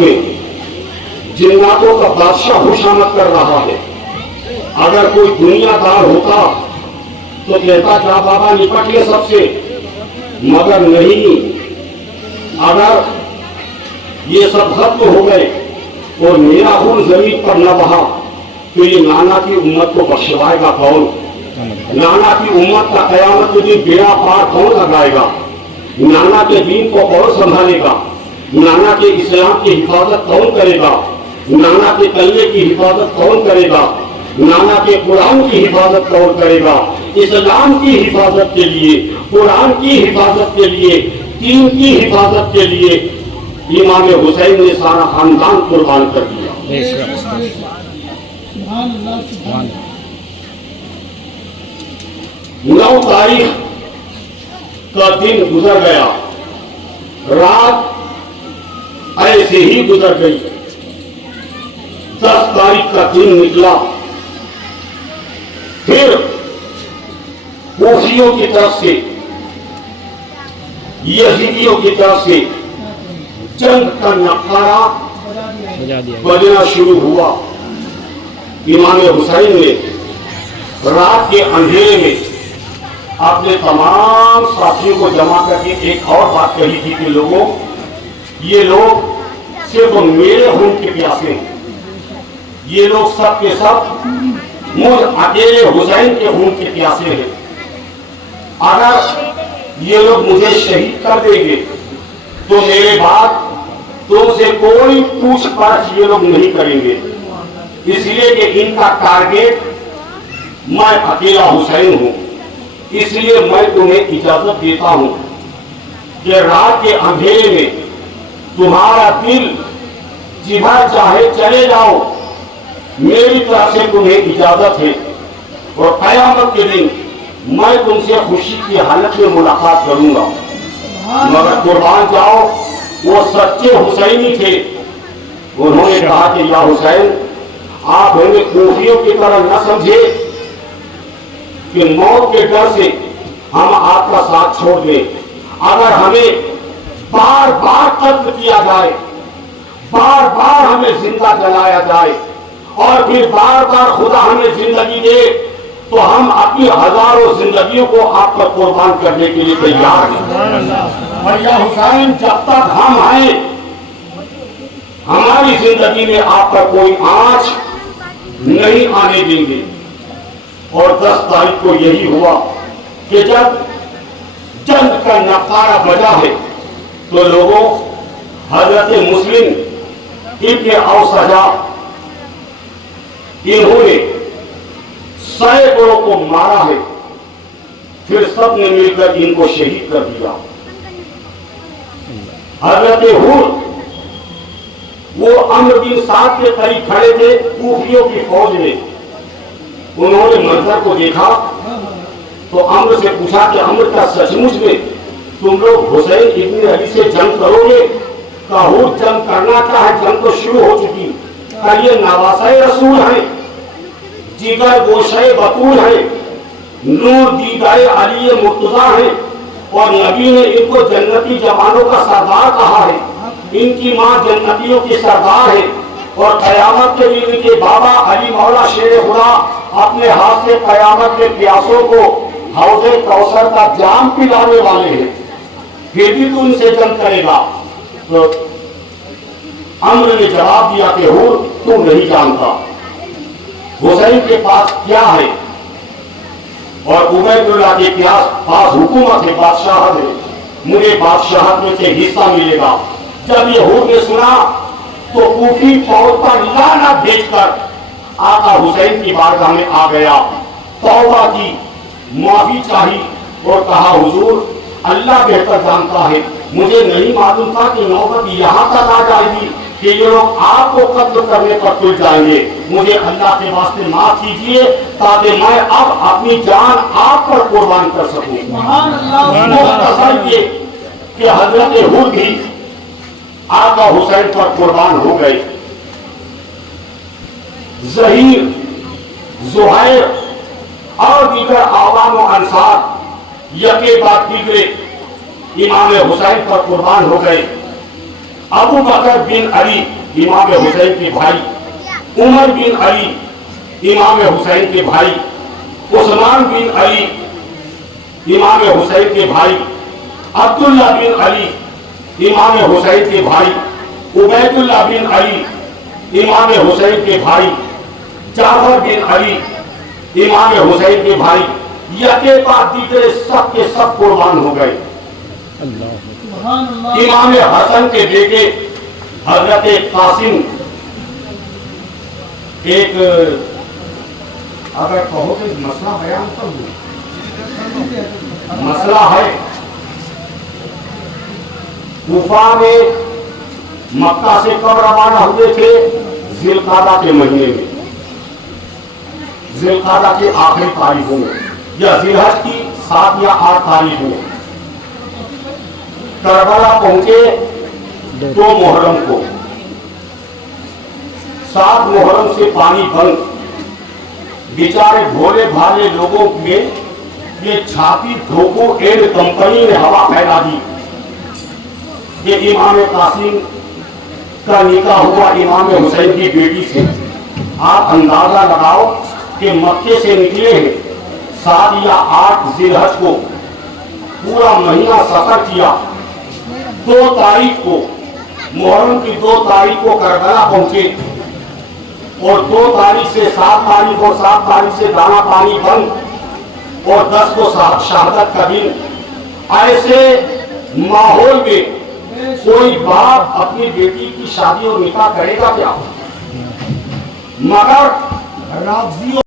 में जिन्नातों का बादशाह खुशामद कर रहा है। अगर कोई दुनियादार होता तो कहता जा बाबा निपट ले सबसे, मगर नहीं। अगर ये सब खत्म हो गए और मेरा खून जमीन पर न बहा तो ये नाना की उम्मत को बख्शवाएगा कौन? नाना की उम्मत का कयामत के दिन बेड़ा पार कौन लगाएगा? नाना के दीन को कौन संभालेगा? नाना के इस्लाम की हिफाजत कौन करेगा? नाना के कल्ले की हिफाजत कौन करेगा? नाना के कुरान की हिफाजत कौन करेगा? इस्लाम की हिफाजत के लिए, कुरान की हिफाजत के लिए, दीन की हिफाजत के लिए इमाम हुसैन ने सारा खानदान कुर्बान कर दिया। 9 तारीख का दिन गुजर गया, रात ऐसे ही गुजर गई। 10 तारीख का दिन निकला, फिर कूफियों की तरफ से, यजीदियों की तरफ से जंग का नकारा बजना शुरू हुआ। इमाम हुसैन ने रात के अंधेरे में अपने तमाम साथियों को जमा करके एक और बात कही थी कि लोगों, ये लोग सिर्फ मेरे खून के प्यासे हैं, ये लोग सब के सब मुझ अकेले हुसैन के खून के प्यासे हैं। अगर ये लोग मुझे शहीद कर देंगे तो मेरे बाद तुमसे कोई पूछ-पाछ ये लोग नहीं करेंगे, इसलिए कि इनका टारगेट मैं अकेला हुसैन हूं। इसलिए मैं तुम्हें इजाजत देता हूं कि रात के अंधेरे में तुम्हारा दिल जिधर चाहे चले जाओ, मेरी तरफ से तुम्हें इजाजत है। और कयामत के दिन मैं तुमसे खुशी की हालत में मुलाकात करूंगा। मगर कुर्बान जाओ, वो सच्चे हुसैनी थे। उन्होंने कहा कि या हुसैन, आप हमें कूफियों की तरह न समझे कि मौत के डर से हम आपका साथ छोड़ दें। अगर हमें बार बार कत्ल किया जाए, बार बार हमें जिंदा जलाया जाए और फिर बार बार खुदा हमें जिंदगी दे, तो हम अपनी हजारों जिंदगियों को आप पर कुर्बान करने के लिए तैयार हैं। और या हुसैन, जब तक हम हैं, हमारी जिंदगी में आप पर कोई आंच नहीं आने देंगे। और 10 तारीख को यही हुआ कि जब जंग का नकारा बजा है तो लोगों, हजरत मुस्लिम इब्न औसजा, इन्होंने सैकड़ों को मारा है, फिर सब ने मिलकर इनको शहीद कर दिया। हजरत हुर, वो अम्र बिन साद के करीब खड़े थे कूफियों की फौज में। उन्होंने मंजर को देखा तो अम्र से पूछा कि अम्र, क्या सचमुच में तुम लोग हुसैन इब्न अली से जंग करोगे? काहूर जंग करना क्या है, जंग तो शुरू हो चुकी। क्या ये नवासाए रसूल है, जिगर गोशे बतूल है, नूर दीदाए अली मुर्तजा है, और नबी ने इनको जन्नती जवानों का सरदार कहा है। इनकी माँ जन्नतियों की सरदार है और कयामत के दिन इनके बाबा अली मौला शेर खुदा अपने हाथ से कयामत के प्यासों को हौज़े कौसर का जाम पिलाने वाले हैं। फिर भी तू इनसे जंग करेगा? तो अम्र ने जवाब दिया कि हुर, तू नहीं जानता हुसैन के पास क्या है, और उबैदुल्लाह के पास हुकूमत है, बादशाहत है, मुझे बादशाहत में से हिस्सा मिलेगा। जब ये हुर ने सुना तो कूफी फौज पर लाना भेजकर आका हुसैन की बारगाह में आ गया, तौबा की, माफी चाही और कहा, हुजूर, अल्लाह बेहतर जानता है, मुझे नहीं मालूम था कि नौबत यहाँ तक आ जाएगी कि ये लोग आपको कत्ल करने पर तुल जाएंगे। मुझे अल्लाह के वास्ते माफ कीजिए ताकि मैं अब अपनी जान आप पर कुर्बान कर सकूं। ये कि हजरत हुर भी आका हुसैन पर कुर्बान हो गए। ज़हीर, ज़ुहैर और दीगर आवाम व अंसार यके बाद दीगरे इमाम हुसैन पर कुर्बान हो गए। अबू बकर बिन अली इमाम हुसैन के भाई, उमर बिन अली इमाम हुसैन के भाई, उस्मान बिन अली इमाम हुसैन के भाई, अब्दुल्ला बिन अली इमाम हुसैन के भाई, उबैदुल्ला बिन अली इमाम हुसैन के भाई, जाफर बिन अली इमाम हुसैन के भाई, यके बाद दीगरे सब के सब कुर्बान हो गए। इमाम हसन के बेटे हजरत कासिम, एक अगर कहो तो मसला बयान कर दो, मसला है कूफा में मक्का से कब रवाना हुए थे? जिलकादा के महीने में, जिलकादा के आखिरी तारीखों में, या जिलहज की 7 या 8 तारीख में करबला पहुंचे 2 मुहर्रम को। 7 मुहर्रम से पानी बंद। बेचारे भोले भाले लोगों में ये छाती धोखो एंड कंपनी ने हवा फैला दी कि इमाम कासिम का निकाह हुआ इमाम हुसैन की बेटी से। आप अंदाजा लगाओ कि मक्के से निकले हैं 7 या 8 जिलहज को, पूरा महीना सफर किया। 2 तारीख को, मुहर्रम की 2 तारीख को करबला पहुंचे और 2 तारीख से 7 तारीख और 7 तारीख से दाना पानी बंद और 10 को शहादत का दिन। ऐसे माहौल में कोई बाप अपनी बेटी की शादी और निकाह करेगा क्या? मगर राज़ियों